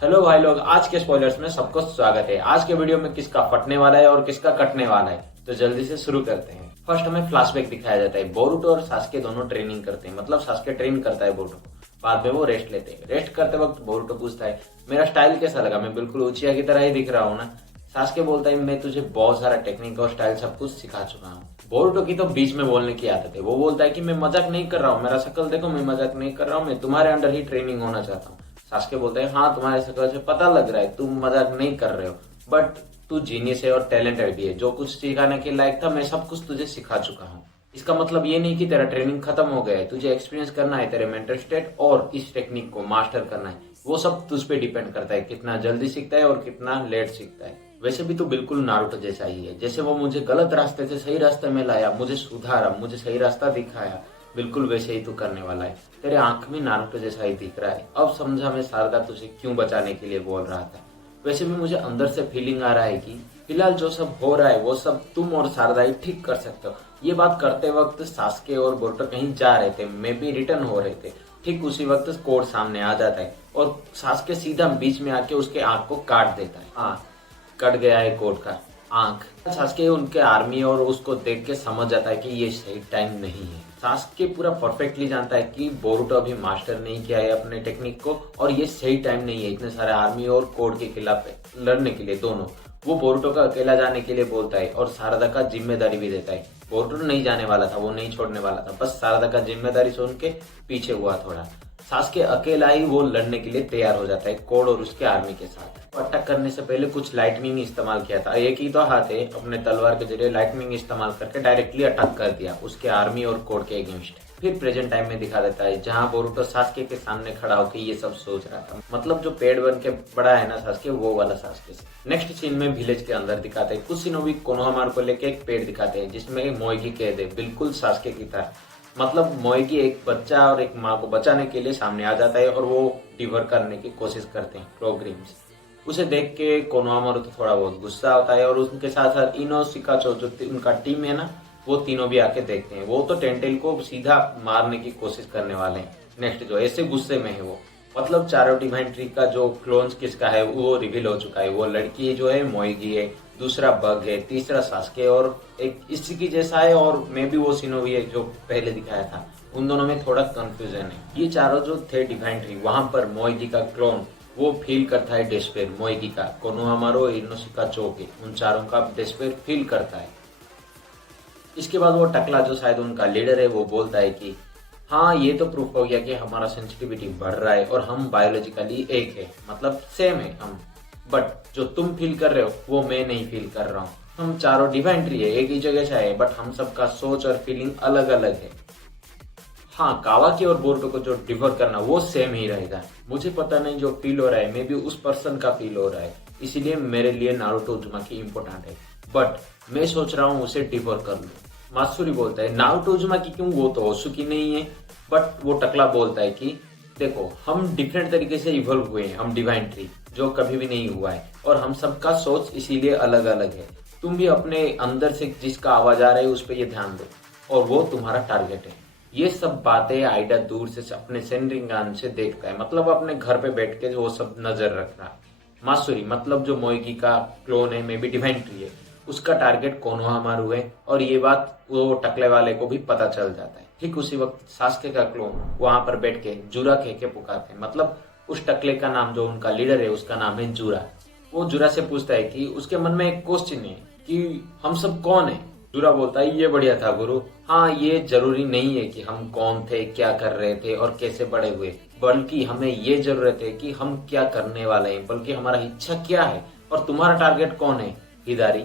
Hello भाई लोग, आज के स्पॉयलर्स में सबको स्वागत है। आज के वीडियो में किसका फटने वाला है और किसका कटने वाला है, तो जल्दी से शुरू करते हैं। फर्स्ट हमें फ्लैशबैक दिखाया जाता है। बोरुतो और सास्के दोनों ट्रेनिंग करते हैं, मतलब सास्के ट्रेन करता है बोरुतो को। बाद में वो रेस्ट लेते हैं। रेस्ट करते वक्त बोरुतो पूछता है, मेरा स्टाइल कैसा लगा? मैं बिल्कुल उचिया की तरह ही दिख रहा हूँ ना? सास्के बोलता है, मैं तुझे बहुत सारा टेक्निक और स्टाइल सब कुछ सिखा चुका हूँ। बोरुतो की तो बीच में बोलने की आदत है। वो बोलता है कि मैं मजाक नहीं कर रहा हूँ, मेरा शक्ल देखो, मैं मजाक नहीं कर रहा हूँ, मैं तुम्हारे अंडर ही ट्रेनिंग होना चाहता हूँ। सास्के बोलते हैं, हाँ तुम्हारे शक्ल से पता लग रहा है तुम मजाक नहीं कर रहे हो, बट तू जीनियस है और टैलेंटेड भी है। जो कुछ सिखाने के लायक था मैं सब कुछ तुझे सिखा चुका हूँ। इसका मतलब ये नहीं कि तेरा ट्रेनिंग खत्म हो गया है, तुझे एक्सपीरियंस करना है, तेरे मेंटल स्टेट और इस टेक्निक को मास्टर करना है। वो सब तुझ पे डिपेंड करता है, कितना जल्दी सीखता है और कितना लेट सीखता है। वैसे भी तू बिल्कुल नारुतो जैसा ही है। जैसे वो मुझे गलत रास्ते से सही रास्ते में लाया, मुझे सुधारा, मुझे सही रास्ता दिखाया, बिल्कुल वैसे ही तू करने वाला है। तेरे आंख में नारुतो जैसा ही दिख रहा है। अब समझा मैं शारदा तुझे क्यों बचाने के लिए बोल रहा था। वैसे भी मुझे अंदर से फीलिंग आ रहा है कि फिलहाल जो सब हो रहा है वो सब तुम और शारदा ही ठीक कर सकते हो। ये बात करते वक्त सास्के और बोरुतो कहीं जा रहे थे, मे बी रिटर्न हो रहे थे। ठीक उसी वक्त कोड सामने आ जाता है और सास्के सीधा बीच में आके उसके आंख को काट देता है। हाँ, कट गया है कोड का आंख। सास्के उनके आर्मी और उसको देख के समझ जाता है कि ये सही टाइम नहीं है। सास्के पूरा परफेक्टली जानता है कि बोरुतो अभी मास्टर नहीं किया है अपने टेक्निक को, और ये सही टाइम नहीं है इतने सारे आर्मी और कोड के खिलाफ लड़ने के लिए दोनों। वो बोरुतो का अकेला जाने के लिए बोलता है और शारदा का जिम्मेदारी भी देता है। बोरुतो नहीं जाने वाला था, वो नहीं छोड़ने वाला था, बस शारदा का जिम्मेदारी सुन के पीछे हुआ थोड़ा। सास्के अकेला ही वो लड़ने के लिए तैयार हो जाता है कोड और उसके आर्मी के साथ। अटैक करने से पहले कुछ लाइटनिंग इस्तेमाल किया था। एक ही तो हाथ है, अपने तलवार के जरिए लाइटनिंग इस्तेमाल करके डायरेक्टली अटैक कर दिया उसके आर्मी और कोड के अगेंस्ट। फिर प्रेजेंट टाइम में दिखा देता है जहां बोरुतो सास्के के सामने खड़ा होकर ये सब सोच रहा था। मतलब जो पेड़ बन के बड़ा है ना सास्के, वो वाला सास्के से। नेक्स्ट सीन में विलेज के अंदर दिखाते हैं। कुछ सीनों भी कोनोहामारू को लेके एक पेड़ दिखाते हैं जिसमें मोएगी कैद है, बिल्कुल सास्के की तरह। मतलब मोएगी एक बच्चा और एक माँ को बचाने के लिए सामने आ जाता है और वो डिवर करने की कोशिश करते हैं क्लोग्रिम्स। उसे देख के कोनोहामारू तो थोड़ा बहुत गुस्सा होता है और उनके साथ साथ इनो शिकाचो जो उनका टीम है ना, वो तीनों भी आके देखते हैं। वो तो टेंटेल को सीधा मारने की कोशिश करने वाले हैं। नेक्स्ट जो ऐसे गुस्से में है वो, मतलब चारों डिवाइन ट्री का जो क्लोन्स किसका है वो रिवील हो चुका है। वो लड़की जो है मोएगी है, दूसरा बग है, तीसरा सास्के और एक इसी की जैसा है, और मे भी वो सिनोवी है जो पहले दिखाया था। उन दोनों में थोड़ा कंफ्यूजन है। ये चारों जो थे डिवाइन ट्री, वहां पर मोएगी का क्लोन वो फील करता है डेस्पेयर। मोएगी का, कोनोहामारू, इनोशिका चोके, उन चारों का डेस्पेयर फील करता है। इसके बाद वो टकला जो शायद उनका लीडर है वो बोलता है कि हाँ, ये तो प्रूफ हो गया कि हमारा सेंसिटिविटी बढ़ रहा है और हम बायोलॉजिकली एक है, मतलब सेम है हम। बट जो तुम फील कर रहे हो वो मैं नहीं फील कर रहा हूँ। हम चारों डिवाइन ट्री है, एक ही जगह से आए, बट हम सबका सोच और फीलिंग अलग अलग है। हाँ, कावाकी और बोरुतो को जो डिफर करना वो सेम ही रहेगा। मुझे पता नहीं जो फील हो रहा है मे बी उस पर्सन का फील हो रहा है, इसीलिए मेरे लिए नारुतो उज़ुमाकी इम्पोर्टेंट है, बट मैं सोच रहा हूँ उसे डिफर कर लूँ। मात्सुरी बोलता है नारुतो उज़ुमाकी क्यों, वो तो ओसुकी नहीं है। बट वो टकला बोलता है कि देखो, हम डिफरेंट तरीके से इवॉल्व हुए हैं, हम डिवाइन ट्री जो कभी भी नहीं हुआ है, और हम सबका सोच इसीलिए अलग अलग है। तुम भी अपने अंदर से जिसका आवाज आ रहा है उस पर ये ध्यान दो, और वो तुम्हारा टारगेट है। ये सब बातें आइडा दूर से अपने सेनरिंगान से देखता है, मतलब अपने घर पे बैठ के वो सब नजर रख रहा है। मात्सुरी, मतलब जो मोएगी का क्लोन है, मे बी डिवाइन ट्री है, उसका टारगेट कोनोहामारू है, और ये बात वो टकले वाले को भी पता चल जाता है। ठीक उसी वक्त सास्के का क्लोन वहां पर बैठ के जूरा कह के पुकारते हैं। मतलब उस टकले का नाम, जो उनका लीडर है उसका नाम है जूरा। वो जूरा से पूछता है कि उसके मन में एक क्वेश्चन है कि हम सब कौन है। जूरा बोलता है, ये बढ़िया था गुरु। हाँ, ये जरूरी नहीं है कि हम कौन थे, क्या कर रहे थे और कैसे बड़े हुए, बल्कि हमें ये जरूरत है कि हम क्या करने वाले हैं, बल्कि हमारा इच्छा क्या है। और तुम्हारा टारगेट कौन है? हिदारी।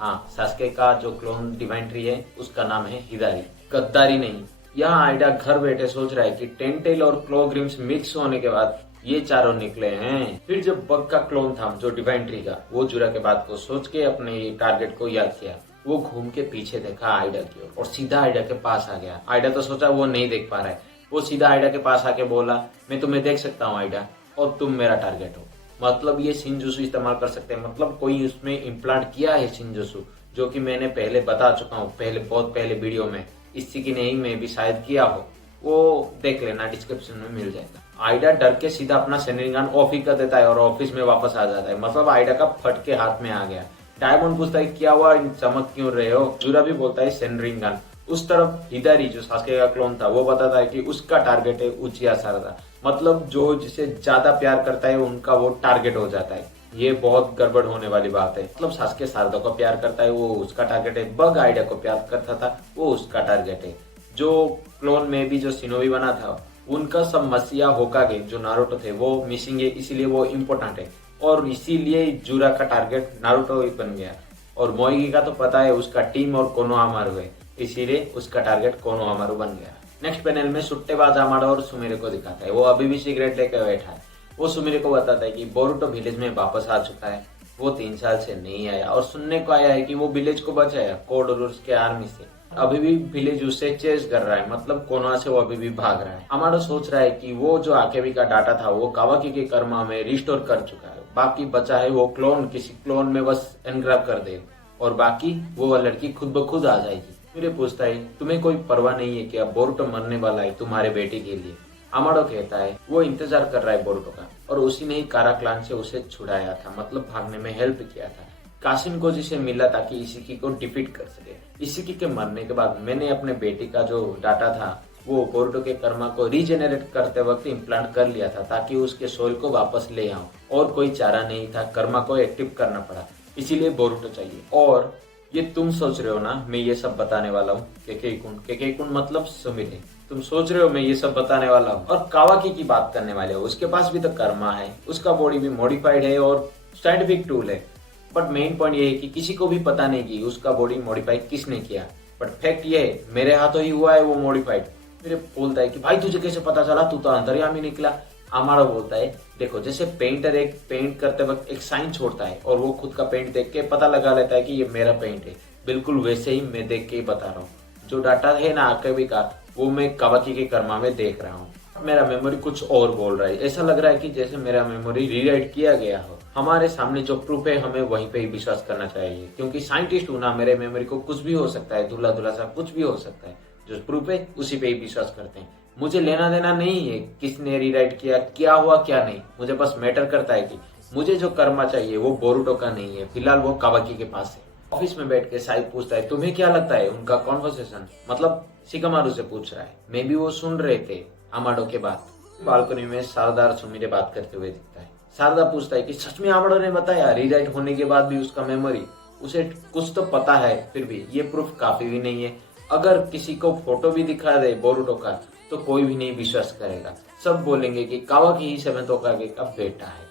हाँ, सास्के का जो क्लोन डिवाइन ट्री है उसका नाम है हिदारी, गद्दारी नहीं। यहाँ आइडा घर बैठे सोच रहा है कि टेंटेल और क्लोग्रिम्स मिक्स होने के बाद ये चारों निकले हैं। फिर जब बग का क्लोन था जो डिवाइन ट्री का, वो जूरा के बात को सोच के अपने टारगेट को याद किया। वो घूम के पीछे देखा आइडा की ओर और सीधा आइडा के पास आ गया। आइडा तो सोचा वो नहीं देख पा रहा है। वो सीधा आइडा के पास आके बोला, मैं तुम्हें देख सकता हूँ आइडा, और तुम मेरा टारगेट हो। मतलब ये शिनजुसु इस्तेमाल कर सकते हैं, मतलब कोई उसमें इम्प्लांट किया है शिनजुसु, जो कि मैंने पहले बता चुका हूँ, बहुत पहले वीडियो में। इसी की नहीं में भी शायद किया हो, वो देख लेना, डिस्क्रिप्शन में मिल जाएगा। आइडा डर के सीधा अपना सेनरिंगान ऑफ ही कर देता है और ऑफिस में वापस आ जाता है। मतलब आइडा का फट के हाथ में आ गया। डायमंड पूछता है क्या हुआ, चमक क्यों रहे हो। जूरा भी बोलता है सेनरिंगान। उस तरफ हिदारी जो सास्के का क्लोन था वो बताता है कि उसका टारगेट है उचिया सारदा। मतलब जो जिसे ज्यादा प्यार करता है उनका वो टारगेट हो जाता है। ये बहुत गड़बड़ होने वाली बात है। मतलब सास्के सारदा को प्यार करता है वो उसका टारगेट है। बग आइडा को प्यार करता था वो उसका टारगेट है। जो क्लोन में भी जो सिनोबी बना था उनका सब मसीहा होकागे जो नारुतो थे वो मिसिंग है, इसीलिए वो इम्पोर्टेंट है और इसीलिए जूरा का टारगेट नारुतो ही बन गया। और मोइगी का तो पता है उसका टीम और कोनोहामारू है, इसीलिए उसका टारगेट कोनोहामारू बन गया। नेक्स्ट पैनल में सुट्टेबाज आमाडा और सुमिरे को दिखाता है। वो अभी भी सिगरेट लेकर बैठा है। वो सुमिरे को बताता है कि बोरुटो विलेज में वापस आ चुका है। वो 3 साल से नहीं आया और सुनने को आया है कि वो विलेज को बचाया कोड रूल्स के आर्मी से। अभी भी विलेज उससे चेस कर रहा है, मतलब कोनोहा से वो अभी भी भाग रहा है। अमाडो सोच रहा है कि वो जो आकेबी का डाटा था वो कावाकी के कर्मा में रिस्टोर कर चुका है। बाकी बचा है वो क्लोन, किसी क्लोन में बस एनग्राव कर दे और बाकी वो लड़की खुद ब खुद आ जाएगी। मेरे पूछता है तुम्हें कोई परवाह नहीं है कि अब बोरुटो मरने वाला है तुम्हारे बेटे के लिए। अमाडो कहता है वो इंतजार कर रहा है बोरुटो का और उसी ने ही कारा क्लान से उसे छुड़ाया था, मतलब भागने में हेल्प किया था। कासिन को जिसे मिला ताकि इशिकी को डिफीट कर सके। इशिकी के मरने के बाद मैंने अपने बेटे का जो डाटा था वो बोरुटो के कर्मा को रीजेनरेट करते वक्त इम्प्लांट कर लिया था ताकि उसके सोल को वापस ले आऊं और कोई चारा नहीं था, कर्मा को एक्टिव करना पड़ा, इसीलिए बोरुटो चाहिए। और ये तुम सोच रहे हो ना मैं ये सब बताने वाला हूँ केकेकुन मतलब सुमिरे। तुम सोच रहे हो मैं ये सब बताने वाला हूँ और कावाकी की बात करने वाले हो। उसके पास भी तो कर्मा है, उसका बॉडी भी मॉडिफाइड है और साइंटिफिक टूल है। बट मेन पॉइंट ये है कि किसी को भी पता नहीं कि उसका बॉडी मॉडिफाई किसने किया। बट फैक्ट ये है मेरे हाथों ही हुआ है वो मॉडिफाइड। मेरे बोलता है कि भाई तुझे कैसे पता चला, तू तो अंतर्यामी निकला। अमाडो बोलता है देखो जैसे पेंटर एक पेंट करते वक्त एक साइन छोड़ता है और वो खुद का पेंट देख के पता लगा लेता है कि ये मेरा पेंट है, बिल्कुल वैसे ही मैं देख के ही बता रहा हूँ। जो डाटा है ना आकेबी का वो मैं कावाकी के कर्मा में देख रहा हूँ। मेरा मेमोरी कुछ और बोल रहा है। ऐसा लग रहा है कि जैसे मेरा मेमोरी रीराइट किया गया हो। हमारे सामने जो प्रूफ है हमें वहीं पे ही विश्वास करना चाहिए, क्योंकि साइंटिस्ट हूं ना, मेरे मेमोरी को कुछ भी हो सकता है, धुला धुला सा कुछ भी हो सकता है। जो प्रूफ है उसी पे ही विश्वास करते हैं। मुझे लेना देना नहीं है किसने रीराइट किया, क्या हुआ क्या नहीं। मुझे बस मैटर करता है कि मुझे जो कर्मा चाहिए वो बोरुटो का नहीं है, फिलहाल वो कावाकी के पास है। ऑफिस में बैठ के साइड पूछता है तुम्हें क्या लगता है उनका कॉन्वर्सेशन, मतलब शिकामारू से पूछ रहा है। मे भी वो सुन रहे थे अमाडो के बात। बालकनी में शारदा और सुमिरे बात करते हुए दिखता है। शारदा पूछता है कि सच में अमाडो ने बताया रीराइट होने के बाद भी उसका मेमोरी, उसे कुछ तो पता है, फिर भी ये प्रूफ काफी भी नहीं है। अगर किसी को फोटो भी दिखा दे बोरुटो का तो कोई भी नहीं विश्वास करेगा। सब बोलेंगे कि कावाकी ही सेवेंथ होकागे का बेटा है।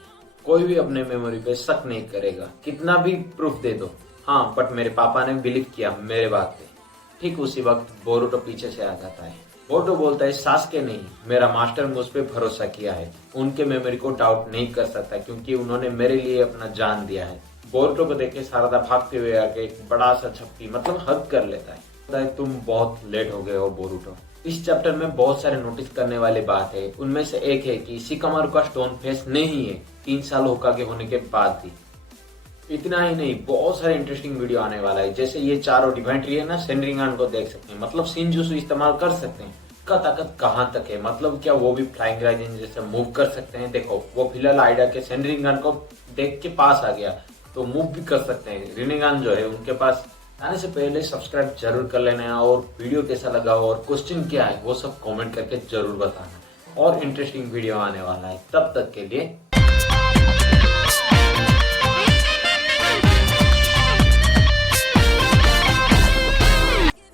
कोई भी अपने मेमोरी पे शक नहीं करेगा, कितना भी प्रूफ दे दो। हाँ बट मेरे पापा ने बिलीव किया मेरे बात पे। ठीक उसी वक्त बोरुटो पीछे से आ जाता है। बोरुटो बोलता है सास्के नहीं, मेरा मास्टर मुझ पे भरोसा किया है, उनके मेमोरी को डाउट नहीं कर सकता क्योंकि उन्होंने मेरे लिए अपना जान दिया है। बोरुटो को देख के शारदा भागते हुए आके एक बड़ा सा झपकी मतलब हग कर लेता है। तुम बहुत लेट हो गए हो बोरुटो। इस चैप्टर में बहुत सारे नोटिस करने वाली बात है। उनमें से एक है कि शिकामारू का स्टोन फेस नहीं है 3 साल होकागे होने के बाद भी। इतना ही नहीं, बहुत सारे इंटरेस्टिंग वीडियो आने वाला है। जैसे ये चारों डिवेंट्री है ना, सेनरिंगान को देख सकते हैं, मतलब शिनजुत्सु इस्तेमाल कर सकते हैं। का ताकत कहाँ तक है, मतलब क्या वो भी फ्लाइंग राइजिन जैसे मूव कर सकते हैं। देखो वो फिलहाल आइडा के सेनरिंगान को देख के पास आ गया तो मूव भी कर सकते हैं। रिनिगान जो है उनके पास आने से पहले सब्सक्राइब जरूर कर लेना और वीडियो कैसा लगा और क्वेश्चन क्या है वो सब कमेंट करके जरूर बताना। और इंटरेस्टिंग वीडियो आने वाला है, तब तक के लिए